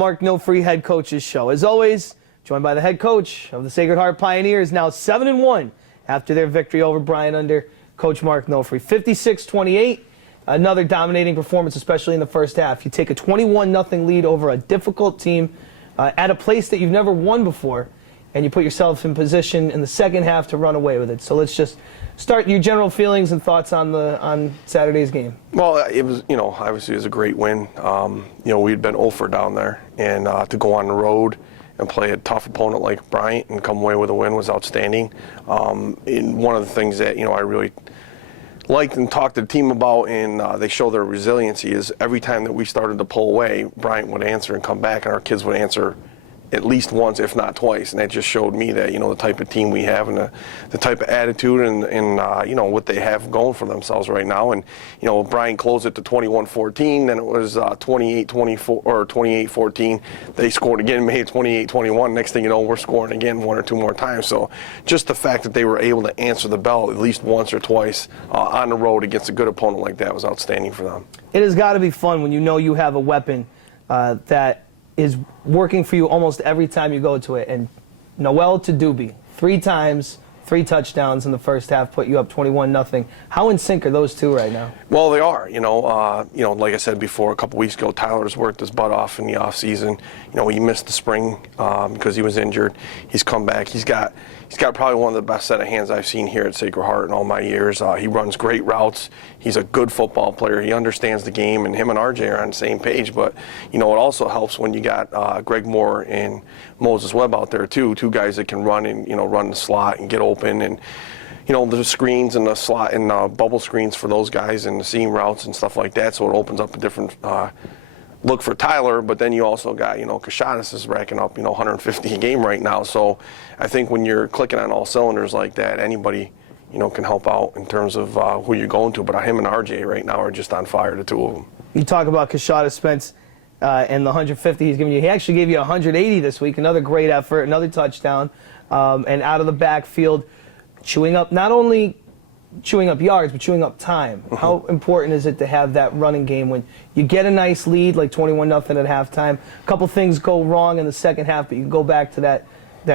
Mark Nofri head coach's show. As always, joined by the head coach of the Sacred Heart Pioneers, now 7-1 after their victory over Bryant under Coach Mark Nofri. 56-28, another dominating performance, especially in the first half. You take a 21-0 lead over a difficult team at a place that you've never won before, and you put yourself in position in the second half to run away with it. So let's just start your general feelings and thoughts on Saturday's game. Well, it was, obviously it was a great win. We'd been 0 for down there, and to go on the road and play a tough opponent like Bryant and come away with a win was outstanding. And one of the things that, I really liked and talked to the team about, and they show their resiliency, is every time that we started to pull away, Bryant would answer and come back, and our kids would answer at least once, if not twice, and that just showed me that, the type of team we have and the type of attitude and what they have going for themselves right now. And, Brian closed it to 21-14, then it was 28-24 or 28-14. They scored again, made it 28-21. Next thing you know, we're scoring again 1 or 2 more times. So just the fact that they were able to answer the bell at least once or twice on the road against a good opponent like that was outstanding for them. It has got to be fun when you have a weapon that is working for you almost every time you go to it. And Noel to Doobie, 3 times, 3 touchdowns in the first half, put you up 21-0. How in sync are those two right now? Well, they are. Like I said before, a couple weeks ago, Tyler's worked his butt off in the off season. He missed the spring because he was injured. He's come back. He's got probably one of the best set of hands I've seen here at Sacred Heart in all my years. He runs great routes. He's a good football player. He understands the game, and him and RJ are on the same page. But, it also helps when you got Greg Moore and Moses Webb out there, too. 2 guys that can run and, run the slot and get open. And, the screens and the slot and bubble screens for those guys and the seam routes and stuff like that. So it opens up a different look for Tyler, but then you also got, Kashadas is racking up, 150 a game right now. So I think when you're clicking on all cylinders like that, anybody, can help out in terms of who you're going to. But him and RJ right now are just on fire, the 2 of them. You talk about Kashadas, Spence, and the 150 he's giving you. He actually gave you 180 this week, another great effort, another touchdown, and out of the backfield, chewing up, not only chewing up yards, but chewing up time. Mm-hmm. How important is it to have that running game when you get a nice lead, like 21-0 at halftime? A couple things go wrong in the second half, but you go back to that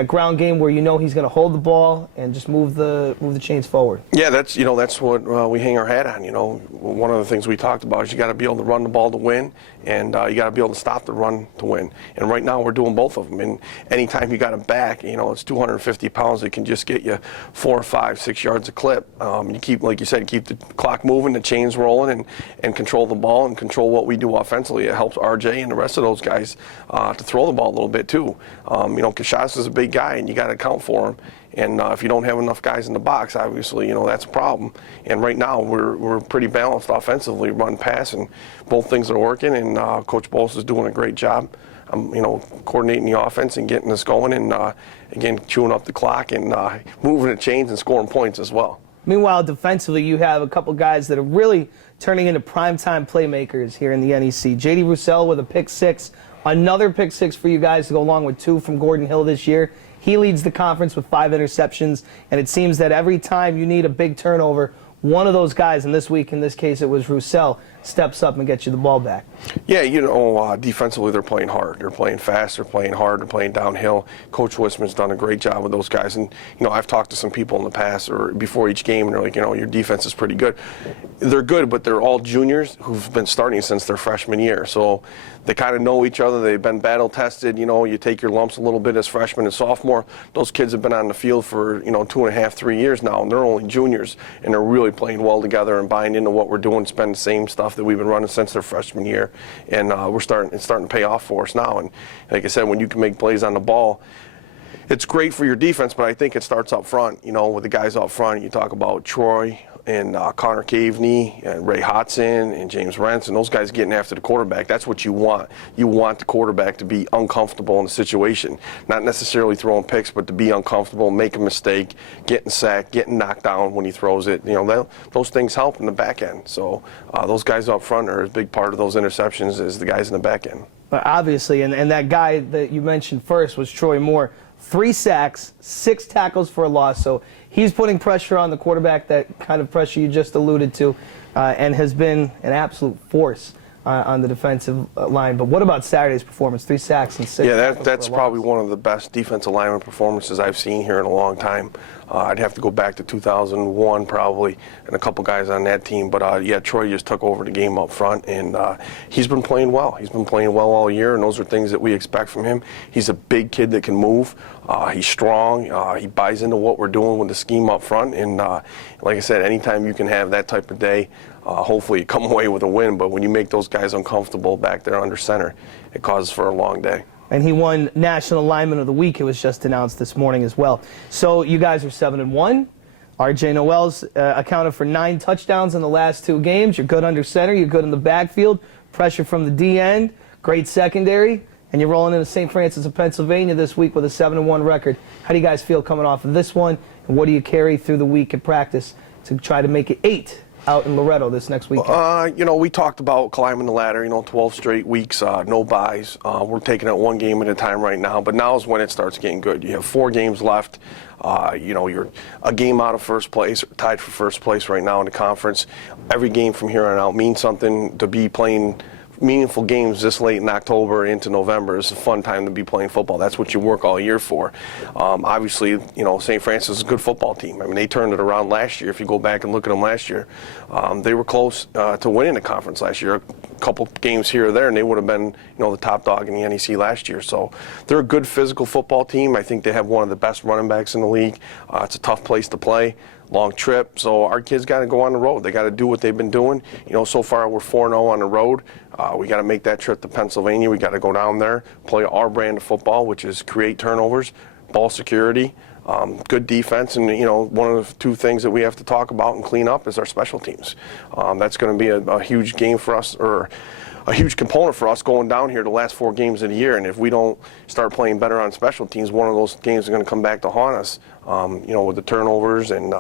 ground game where he's going to hold the ball and just move the chains forward. Yeah, that's what we hang our hat on. One of the things we talked about is you got to be able to run the ball to win, and you got to be able to stop the run to win. And right now we're doing both of them. And anytime you got a back, it's 250 pounds that can just get you 4, 5, 6 yards a clip. You keep, like you said, keep the clock moving, the chains rolling, and control the ball and control what we do offensively. It helps RJ and the rest of those guys to throw the ball a little bit too. Kashas is a big guy, and you got to account for him. And if you don't have enough guys in the box, obviously, that's a problem. And right now, we're pretty balanced offensively, run, pass, and both things are working. And Coach Bose is doing a great job, coordinating the offense and getting us going, and again, chewing up the clock and moving the chains and scoring points as well. Meanwhile, defensively, you have a couple guys that are really turning into primetime playmakers here in the NEC. J.D. Roussel with a pick 6. Another pick 6 for you guys to go along with 2 from Gordon Hill this year. He leads the conference with 5 interceptions, and it seems that every time you need a big turnover, one of those guys, and this week, in this case, it was Roussel, steps up and gets you the ball back. Yeah, defensively they're playing hard. They're playing fast. They're playing hard. They're playing downhill. Coach Wisman's done a great job with those guys. And, I've talked to some people in the past or before each game, and they're like, your defense is pretty good. They're good, but they're all juniors who've been starting since their freshman year. So they kind of know each other. They've been battle-tested. You take your lumps a little bit as freshman and sophomore. Those kids have been on the field for, 2.5, 3 years now, and they're only juniors, and they're really playing well together and buying into what we're doing. It's been the same stuff that we've been running since their freshman year, and it's starting to pay off for us now. And like I said, when you can make plays on the ball, it's great for your defense, but I think it starts up front, with the guys up front. You talk about Troy and Connor Caveney and Ray Hodson and James Rentz and those guys getting after the quarterback. That's what you want. You want the quarterback to be uncomfortable in the situation, not necessarily throwing picks, but to be uncomfortable, make a mistake, getting sacked, getting knocked down when he throws it. Those things help in the back end. So those guys up front are a big part of those interceptions is the guys in the back end. Obviously, and that guy that you mentioned first was Troy Moore. 3 sacks, 6 tackles for a loss. So he's putting pressure on the quarterback, that kind of pressure you just alluded to, and has been an absolute force on the defensive line. But what about Saturday's performance? 3 sacks and 6. Yeah, that's probably one of the best defensive lineman performances I've seen here in a long time. I'd have to go back to 2001 probably, and a couple guys on that team. But yeah, Troy just took over the game up front, and he's been playing well. He's been playing well all year, and those are things that we expect from him. He's a big kid that can move. He's strong. He buys into what we're doing with the scheme up front, and like I said, anytime you can have that type of day, hopefully you come away with a win. But when you make those guys uncomfortable back there under center, it causes for a long day. And he won National Lineman of the Week. It was just announced this morning as well. So you guys are 7-1. RJ Noel's accounted for 9 touchdowns in the last 2 games. You're good under center. You're good in the backfield. Pressure from the D end. Great secondary. And you're rolling into St. Francis of Pennsylvania this week with a 7-1 record. How do you guys feel coming off of this one? And what do you carry through the week at practice to try to make it 8 out in Loretto this next weekend? You know, we talked about climbing the ladder, 12 straight weeks, no buys. We're taking it one game at a time right now, but now is when it starts getting good. You have 4 games left. You're a game out of first place, tied for first place right now in the conference. Every game from here on out means something. To be playing meaningful games this late in October into November is a fun time to be playing football. That's what you work all year for. Obviously, St. Francis is a good football team. I mean, they turned it around last year. If you go back and look at them last year, they were close to winning the conference last year. A couple games here or there, and they would have been, the top dog in the NEC last year. So they're a good physical football team. I think they have one of the best running backs in the league. It's a tough place to play. Long trip, so our kids got to go on the road. They got to do what they've been doing. So far we're 4-0 on the road. We got to make that trip to Pennsylvania. We got to go down there, play our brand of football, which is create turnovers, ball security, good defense, and one of the 2 things that we have to talk about and clean up is our special teams. That's going to be a huge game for us, or a huge component for us going down here the last 4 games of the year. And if we don't start playing better on special teams, one of those games is going to come back to haunt us. With the turnovers and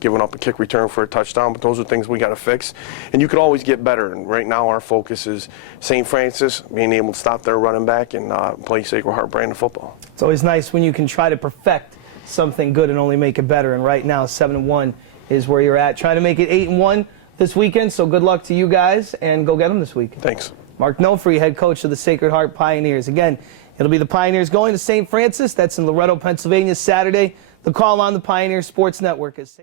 giving up a kick return for a touchdown. But those are things we got to fix. And you could always get better. And right now our focus is St. Francis being able to stop their running back and play Sacred Heart brand of football. It's always nice when you can try to perfect something good and only make it better. And right now 7-1 is where you're at. Trying to make it 8-1 this weekend. So good luck to you guys, and go get them this week. Thanks. Mark Nofri, head coach of the Sacred Heart Pioneers. Again, it'll be the Pioneers going to St. Francis. That's in Loretto, Pennsylvania, Saturday. The call on the Pioneer Sports Network is